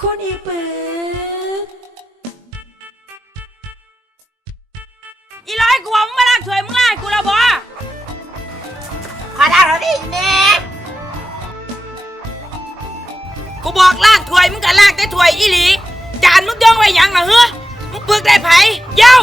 คนอีปืออีร้อยกูว่ามึงมาลากถวยมึงลากูแล้วบอขอไดาเราดิแม่กูบอกลากถวยมึงก็ลากได้ถวยอีหลี จานมึงย่องไปยังล่ะเฮ้อมึงเปลือกได้ไผเย้า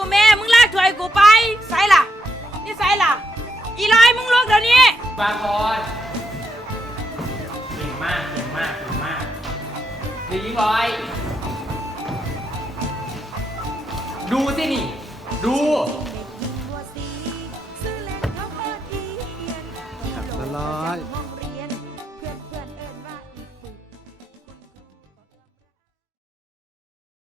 ูแม่ มึงลากถวยกูไปใส่ล่ะ นี่ใส่ล่ะ อีลอยมึงลุกเดี๋ยวนี้ บางบอลเก่งมากเก่งมากเก่งมากดียิงร้อย ดูสินี่ ดู ครับเรียบร้อย